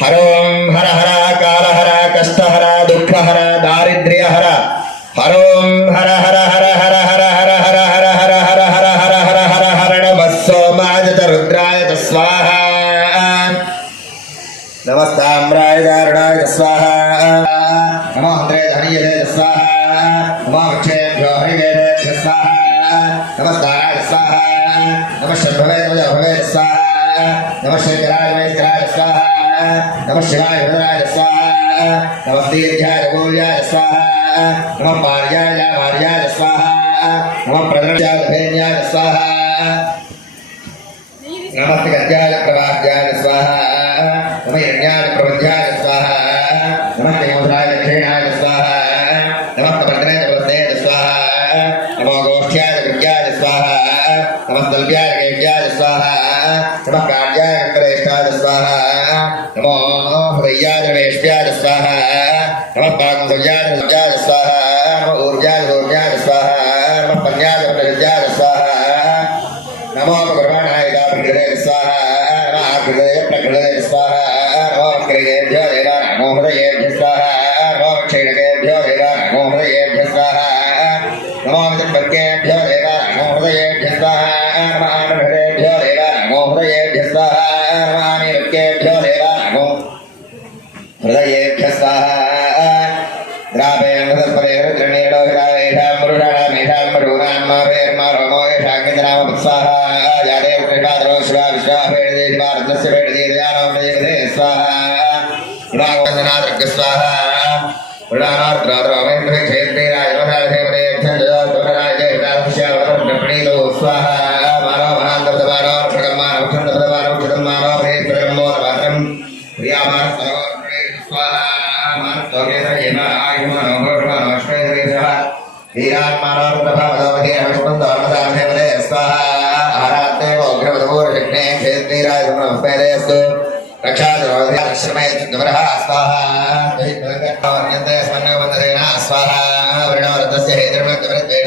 హరోం హర హర కాల హర కష్ట హర దుఃఖ హర హర హరోం హర హర హర హర హర హర హర హర హర హర హర హర హర హర హర నమ రుద్రాయ స్వాహ నమస్తామ్రాయ దారుణాయ స్వాహ నమో హంద్రే ధనియే స్వాహ నమో వృక్షేభ్యో హరివేభ్య స్వాహ నమస్తారాయ స్వాహ నమశ్శంభవే నమ శివాయ వరదాయ స్వాహ నమస్తీర్ఘాయ గోవ్యాయ స్వాహ నమ పార్యాయ భార్యాయ స్వాహ నమ ప్రదర్శాయ భేన్యాయ స్వాహ कृते स्वाहा ॐ कृतेभ्यो देवा नमो हृदयेभ्य स्वाहा ॐ क्षीणकेभ्यो देवा नमो हृदयेभ्य स्वाहा नमो मृतपक्केभ्यो देवा नमो हृदयेभ्य स्वाहा వీరాత్మారావతి నమస్కృతం దోమదామదేవదే స్వాహ. ఆరాత్మే ఉగ్రవధూరశక్తే క్షేత్రీరాజ నమస్తేస్తు రక్షాశ్రమేవరః స్వాహ స్వాహ వృణవరతస్య హేతుర్మద్వరత్వేణ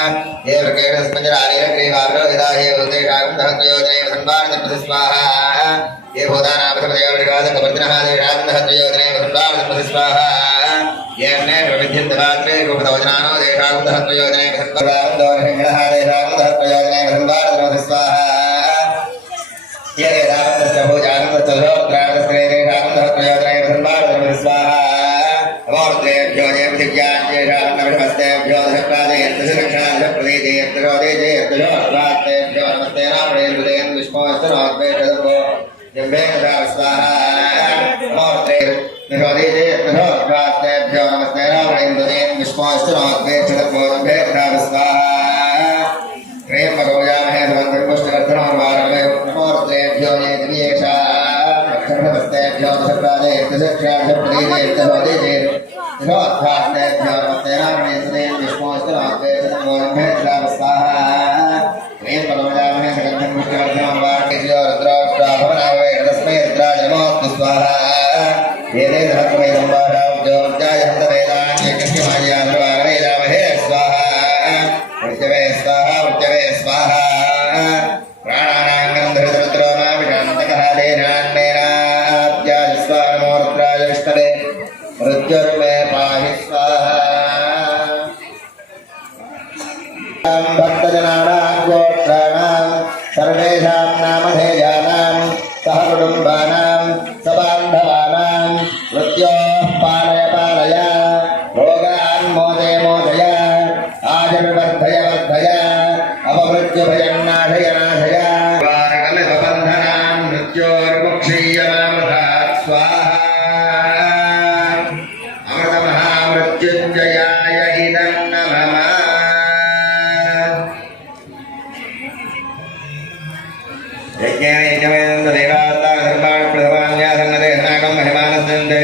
ये प्रकेण स्पंजरारेण ग्रीवाग्रो विदाहे उदय रागम सहत्रयोजने वसंभार जपति स्वाहा ये भूतानाम समतयो विकास कवर्धनः देशागम सहत्रयोजने वसंभार जपति स्वाहा ये ने प्रविध्यन्त पात्रे रूपतवचनानो देशागम सहत्रयोजने वसंभार दोरहिणः देशागम सहत्रयोजने वसंभार जपति स्वाहा ये देशागम तस्य भोजागम तस्य यज्ञरोदे जय यज्ञो रात्रे नमस्ते रामणे हृदयं विष्णोस्तु सर्वेषां మహిమానందండే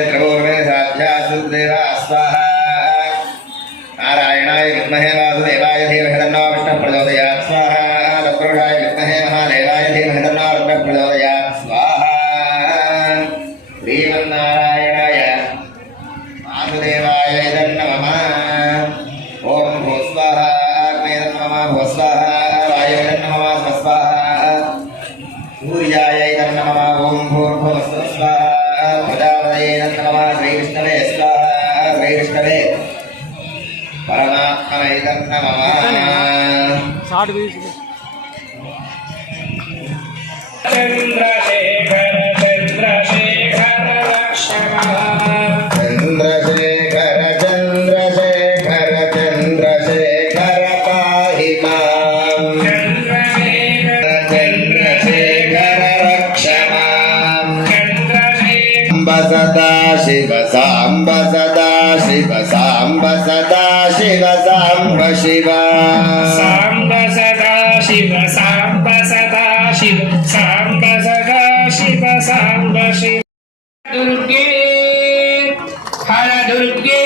சாப்பிட்டு el pie.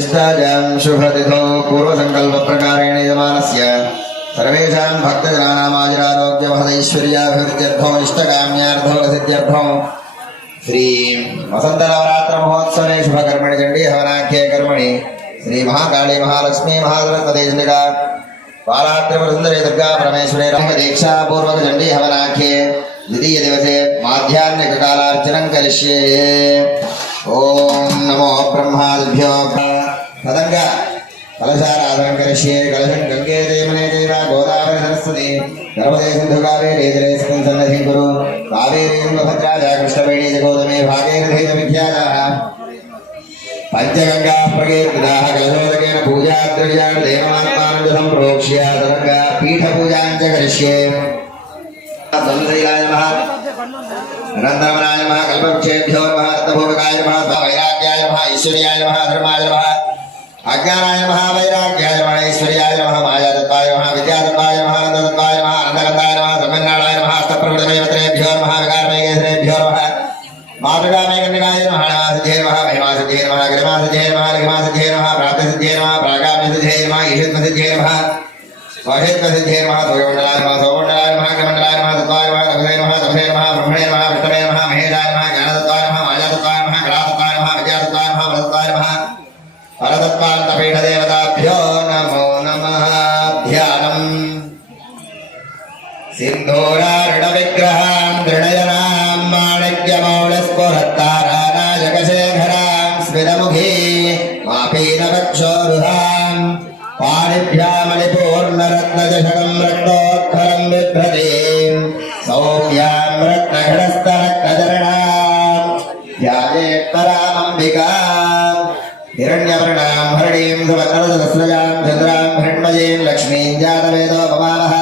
विशेषणविशिष्टायां शुभतिथौ पूर्वसङ्कल्पप्रकारेण यजमानस्य। सर्वेषां भक्तजनानामाजिरारोग्यमहदैश्वर्याभिवृद्ध्यर्थो इष्टकाम्यार्थो सिद्ध्यर्थो श्रीं वसन्तनवरात्रमहोत्सवे शुभकर्मणि चण्डी हवनाख्ये कर्मणि। श्रीमहाकाली महालक्ष्मी महासरस्वतीचण्डिका बालात्रिपुरसुन्दरी दुर्गा परमेश्वरी दीक्षापूर्वक चण्डी हवनाख्ये द्वितीयदिवसे माध्याह्निककालार्चनं करिष्ये। ॐ नमो ब्रह्मादिभ्यो पतङ्ग कलशाराधनं करिष्ये कलशं गङ्गे देवने देव गोदावरी सरस्वती नर्मदे सिन्धु कावेरी जलेऽस्मिन् सन्नधिं कुरु कावेरी तुङ्गभद्रा च कृष्णवेणी च गौतमे भागीरथीतमिख्याताः पञ्चगङ्गा प्रकीर्तिताः कलशोदकेन पूजाद्रव्याणि देवमात्मानं च सम्प्रोक्ष्य तदङ्गा पीठपूजां च करिष्ये संशैलाय नमः अनन्तरमनाय नमः कल्पवृक्षेभ्यो नमः रत्नभूमिकाय नमः वैराग्याय नमः ऐश्वर्याय नमः धर्माय नमः अज्ञानाय महावैराग्याय वैराग्याय महा ऐश्वर्याय महा माया दत्ताय महा विद्या दत्ताय महा आनंद दत्ताय महा आनंद दत्ताय महा सत्यनारायण महा अष्टप्रभुदेवत्रेभ्यो महा विकारमयेश्वरेभ्यो महा मातृकामयकन्निकाय महा नमासधेर महा महिमासधेर महा गिरमासधेर महा लिखमासधेर महा प्राप्तसिद्धेर महा प्रागाम्यसिद्धेर वीणवक्षोरुहाम् पाणिभ्यामणिपूर्णरत्नदशकम् रत्नोत्तरम् बिभ्रते सौम्याम् रत्नघटस्तरत्नचरणाम् ध्यायेत्तरामम्बिकाम् हिरण्यवर्णाम् हरणीम् सुवर्णरसहस्रजाम् चन्द्राम् हिरण्मयीम् लक्ष्मीम् जातवेदो भवामः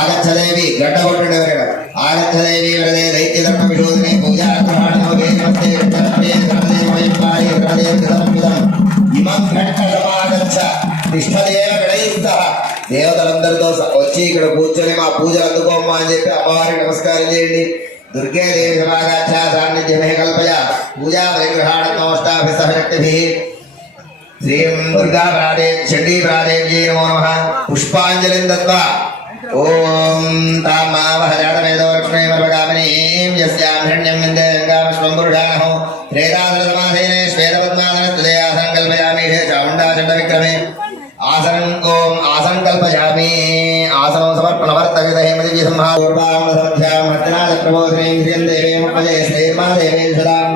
आगच्छ देवी गण्डहोटणवरेण आगच्छ देवी वरदे दैत्यधर्मविशोधिनी पूजार्थमाणो नमस्ते नमस्ते नमस्ते नमस्ते नमस्ते नमस्ते నిష్ఠదేవ గణయిస్తః దేవతలందరితో వచ్చి ఇక్కడ కూర్చొని మా పూజలు అందుకోమ్మా అని చెప్పి అమ్మవారికి నమస్కారం చేయండి. దుర్గే దేవి సమాగాచ్చ సాన్నిధ్యమే కల్పయ పూజా నమస్తాభి నమస్తాభిస్తభిరక్తిభిः శ్రీం దుర్గా ప్రాదే చండీ ప్రాదేవ్యై నమో నమ. పుష్పాంజలిం దత్వా ఓం తామావహ జాతవేదో లక్ష్మీ మర్వగామినీం యస్యాం హిరణ్యం విందే గంగామశ్వం పురుషానహో త్రేతాదరసమాధేనే भजामि। आसनो समर्पणवर्तविदहे मदिविसंहारोपामसमध्यां हस्तनालप्रबोधनेन्द्रियं देवीम् उपजय श्रीमा देवे सदां।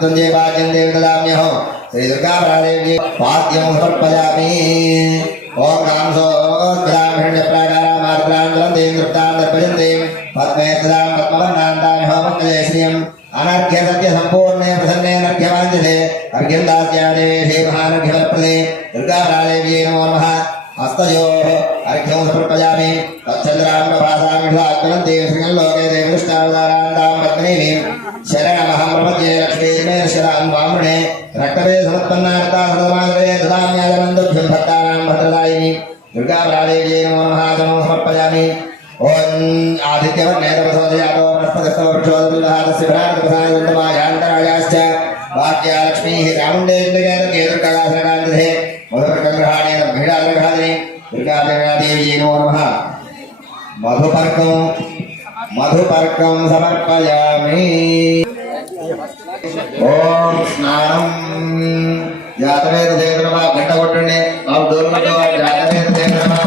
तुञ्जे वाक्यं देवददाम्यहो श्रीदुर्गाप्राणेव्ये वाद्यं समर्पयामि। ॐ कांसो ब्राह्मण्यप्राणामार्द्रां देवदृप्तां दर्पयन्ते पद्मे सदां పవర్ణాంతాని హోమం శ్రియం అనర్ఘ్య సత్య సంపూర్ణే ప్రసన్నే నర్ఘ్యవాంఛసే అర్ఘ్యం దాస్యాదేవే శ్రీ మహానర్ఘ్యవరప్రదే దుర్గారాదేవ్యే నమో నమ హస్తయో అర్ఘ్యం సమర్పయామి తచ్చంద్రాంబభాసామిషాత్మనం దేవశ్రీయం లోకే దేవృష్టావతారాంతాం పత్నీం శరణమహం ప్రపద్యే లక్ష్మీమే శరాం వామృణే రక్తవే సమత్పన్నార్తా సదమాదరే దదామ్యాదనందుభ్యం భక్తానాం భద్రదాయిని దుర్గారాదేవ్యే నమో నమ సమర్పయామి समर्पयामि ॐ आदित्यवर्णे तपसोदयातो वनस्पतिस्तव वृक्षोदबिल्लः तस्य भ्रातप्रसादन्तमायान्तरायाश्च वाक्या लक्ष्मीः चामुण्डेन्द्रकेतुर्कलासनकान्तिः मधुपर्कग्रहाणेन महिलाग्रहादिनि दुर्गादेवी नमो नमः मधुपर्कं मधुपर्कं समर्पयामि ఓం స్నానం జాతవేద చంద్రమా గంట కొట్టండి ఆ దూరంలో జాతవేద చంద్రమా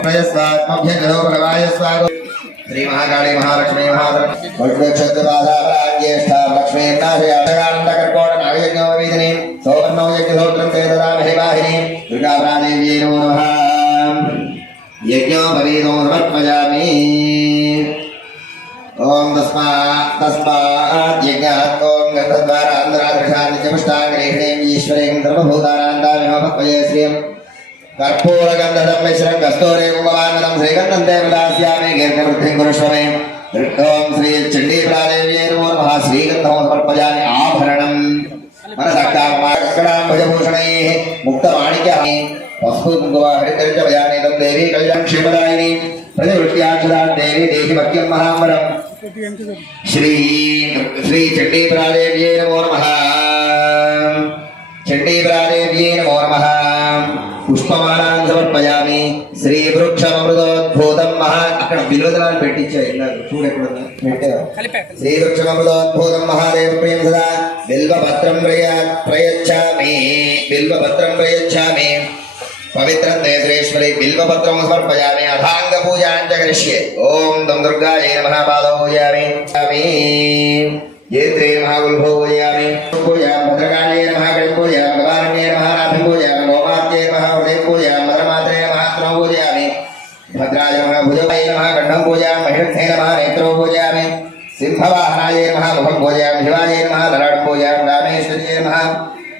स्वात्मभ्य गणो भगवाय स्वागत श्री महाकाली महालक्ष्मी महालक्ष्मी वक्रक्षत्रज्येष्ठा लक्ष्मी नारायणकर्कोण नागयज्ञोपवीदिनी सौवर्णो यज्ञहोत्रं ते ददामहे वाहिनीं दुर्गाप्रादेव्यै नमो नमः यज्ञोपवीदो समर्पयामि ॐ तस्मा तस्मात् यज्ञात् ॐ गतद्वारा अन्तराधिष्ठानि च पुष्टाङ्गरेहिणीम् ईश्वरीं सर्वभूतानान्दामिमभक्वये श्रियम् కర్పూరగంధదం మిశ్రం కస్తూరే కుమవాన్నదం శ్రీగంధం దేవదాస్యామి కీర్తవృద్ధిం కురుష్వ మే ఓం శ్రీ చండీప్రాదేవ్యై నమో నమః శ్రీగంధం సమర్పయామి ఆభరణం మనసక్తామకడాంబుజభూషణైः ముక్తమాణిక్యः పసుపు కుంకుమ హరితరిచమయానేదం దేవీ కళ్యాణ్ క్షేమదాయిని ప్రజవృత్యాక్షరా దేవి దేశి మక్యం మహాంబరం శ్రీ శ్రీ చండీప్రాదేవ్యై నమో నమః చండీప్రాదేవ్యై నమో నమః పుష్పమాలాన్ని సమర్పయామి శ్రీ వృక్షమృతోద్భూతం మహా అక్కడ విలువదనాలు పెట్టించా ఇందాక చూడు ఎక్కడ ఉందో. పెట్టావా? శ్రీ వృక్షమృతోద్భూతం మహాదేవ ప్రియం సదా. బిల్వపత్రం ప్రయ ప్రయచ్చామి. బిల్వపత్రం ప్రయచ్చామి. పవిత్రం దేశ్వరేశ్వరి బిల్వపత్రం సమర్పయామి. అథాంగ పూజాంచ కరిష్యే ఓం తం దుర్గాయై నమః పాదం పూజయామి ఏత్రే నమః గుల్భో పూజయామి. పూజయామి భద్రకాళ్యై నమః కళిం పూజయామి గవారణ్యై నమః నాభిం పూజయామి గోమాత్యై నమః హృదయం పూజయామి మదమాత్రే నమః త్రం పూజయామి భద్రాయ నమః భుజవాయ నమః కంఠం పూజయామి మహిషే నమః నేత్రో పూజయామి సింహవాహనాయ నమః ముఖం పూజయామి శివాయ నమః లలాటం పూజయామి రామేశ్వర్యే నమః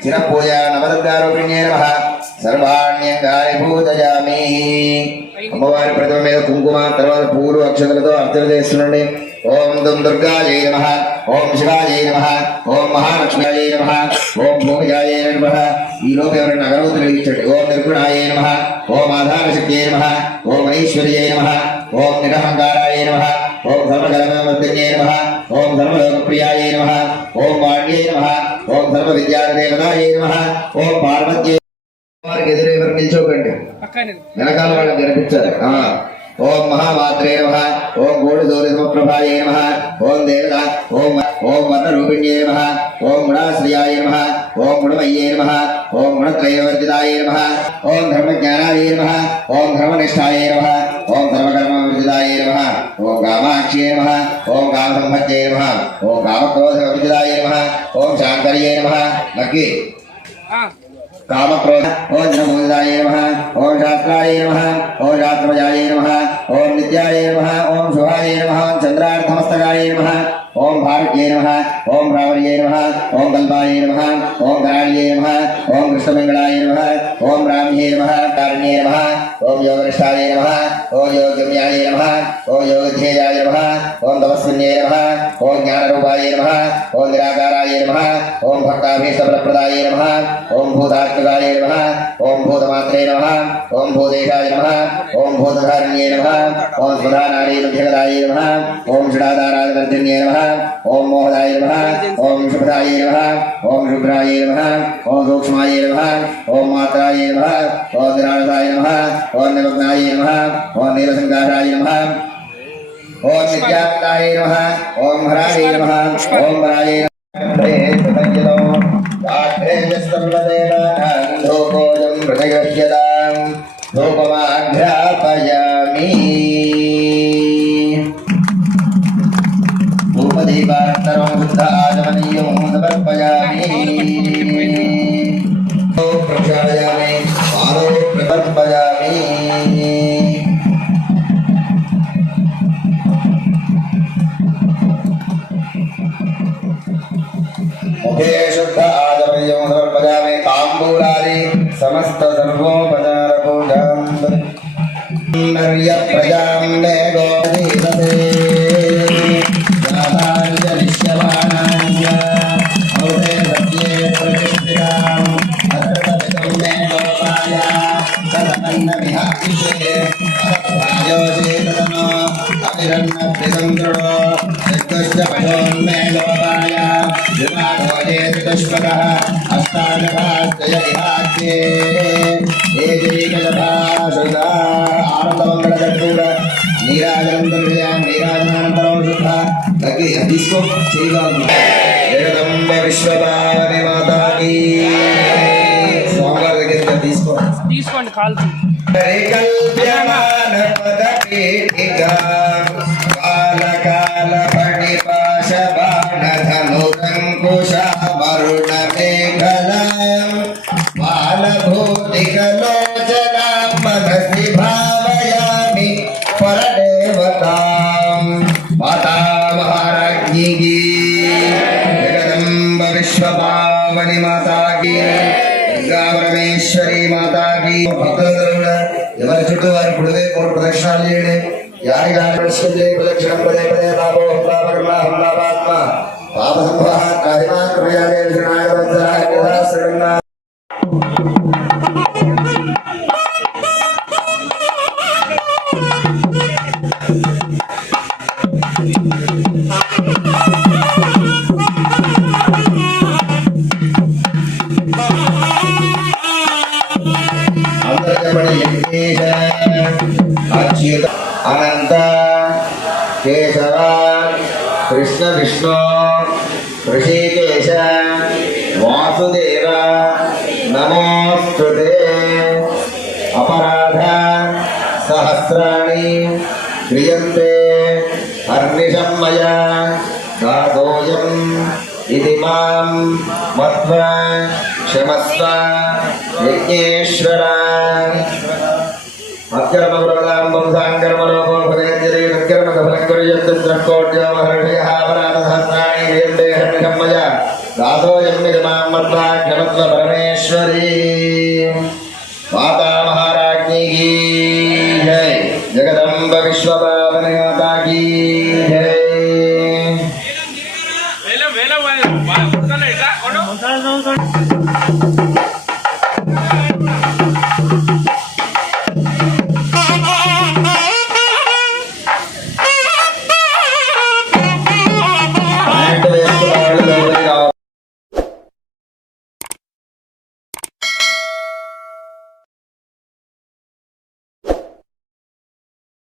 శిరం పూజయామి నవదుర్గారూపిణ్యే నమః సర్వాణ్యంగాని అమ్మవారి ప్రతిమ మీద కుంకుమ తర్వాత పూలు అక్షతలతో అర్చన చేస్తుండండి। ఓం దుం దుర్గాయ నమ। ఓం శివాయై నమ। ఓం మహాలక్ష్మ్యాయై నమ। ఓం భూమిజాయై నమ। ఈ లోపు ఎవరైనా అగరవతులు వెలిగించండి ఓం నిర్గుణాయ నమ। ఓం ఆధారశక్తియై నమ। ఓం ఐశ్వర్యై నమ। ఓం నిరహంకారాయ నమ ఓం సర్వజలమవర్తిన్యై నమ ఓం సర్వలోకప్రియాయై నమ ఓం వాణ్యై నమ ఓం సర్వ విద్యాదేవతాయై నమ ఓం పార్వత్యై వారికి ఎదురు ఎవరు నిల్చోకండి వెనకాల వాళ్ళని కనిపించాలి ఆ. ఓం మహామాత్రే నమ ఓం గోడు దూరి సమప్రభాయే నమ ఓం దేవత ఓం ఓం వర్ణ రూపిణ్యే నమ ఓం గుణాశ్రియాయ నమ ఓం గుణమయ్యే నమ ఓం గుణత్రయవర్జితాయ నమ ఓం ధర్మజ్ఞానాయ నమ ఓం ధర్మనిష్టాయ నమ ఓం సర్వకర్మవర్జితాయ నమ ఓం కామాక్ష్యే నమ ఓం కామసంభత్యే నమ ఓం కామక్రోధవర్జితాయ నమ ఓం శాంకర్యే నమ లక్కి కామక్రోధ ఓం జనభూతాయ నమ ఓం శాస్త్రాయ నమ ఓం శాస్త్రమయాయ నమ ఓం నిత్యాయ నమ ఓం శుభాయ నమ ఓం చంద్రార్థమస్తకాయ నమ ओम भारतीय नम, ओम रावर्य नम, ओम कल्पाय नम, ओम गराणीय नम, ओम कृष्णमंगलाय नम, ओम राम्ये नम कारुण्ये नम, ओम योगनिष्ठाय नम, ओम योगगम्याय नम, ओम योगध्येयाय ओम तमस्विन्ये नमः ओम ज्ञानरूपाय नमः ओम निराकाराय नमः ओम भक्ताभिष्टप्रदाय नमः ओम भूतात्मकाय नमः ओम भूतमात्रे नमः ओम भूदेशाय नमः ओम भूतधारण्ये नमः ओम सुधानारीरुद्धिकदाय नमः ओम षडाधारादिवर्धिन्ये नमः ओम मोहदाय नमः ओम शुभदाय नमः ओम शुभ्राय नमः ओम सूक्ष्माय नमः ओम मात्राय नमः ओम निराणसाय नमः ओम निमग्नाय नमः ओम नीलसङ्काराय नमः ఓం నిత్యాత్తాయ నమ ఓం హ్రాయ నమ ఓం హరాయ ధూపోజం నర్య ప్రజాం మే గోదీపతే యాదాంజలిష్యమానాయ ఔతే సత్యే ప్రతిష్ఠితాం అత్ర తపితం మే లోకాయ సదన్న విహాక్షే రాజోషే తదనో అవిరన్న ప్రిసం దృఢో యజ్ఞశ్చ పశోన్మే లోకాయ వివాదోజే చతుష్పదః అష్టాదశాస్త్రయ విహాక్షే ఏకైకదశాశుదా ఆనందమంగళకర్పూర నీరాజనందం నీరాజనానంతరం శుద్ధ తగ్గి తీసుకో చేయగలదు జగదంబ విశ్వదాని మాతాకి స్వామివారి దగ్గర తీసుకో తీసుకోండి. కాల్చి పరికల్ప్యమాన పదపీఠికా కాలకాల ಭಕ್ತಾದಿಗಳನ್ನ ಇವರ ಚುಟ್ಟು ವಾರಿ ಕುಡದೆ ಕೋಟ್ ಪ್ರದಕ್ಷಿಣಾಲಿಯೇನೆ ಯಾರಿಗಾನ ನಡೆಸಿದೆ ಪ್ರದಕ್ಷಿಣ ಪದೇ ಪದೇ ಪಾಪೋ ಪಾಪಕರ್ಮ ಹಂಬಾಪಾತ್ಮ ಪಾಪ ಸಂಭವ ಕಾದಿಮಾ ಕೃಪಯಾಲಯ ವಿಜೃಣಾಯ అనంత కేశవ కృష్ణ విష్ణు ఋషికేశ వాసుదేవ నమోస్తుతే అపరాధ సహస్రాణి క్రియంతే అర్నిషం మయా దాసోయం ఇది మాం మత్వ క్షమస్వ యజ్ఞేశ్వర. मत्कर्म प्रबलां वंसाङ्कर्मणोपो भवेञ्जरे तत्कर्म सफलं कुर्यन्तोड्यावहर्षिहापराधसहस्राणि दासोऽयं निगमां मत्वा क्षमत्व परमेश्वरी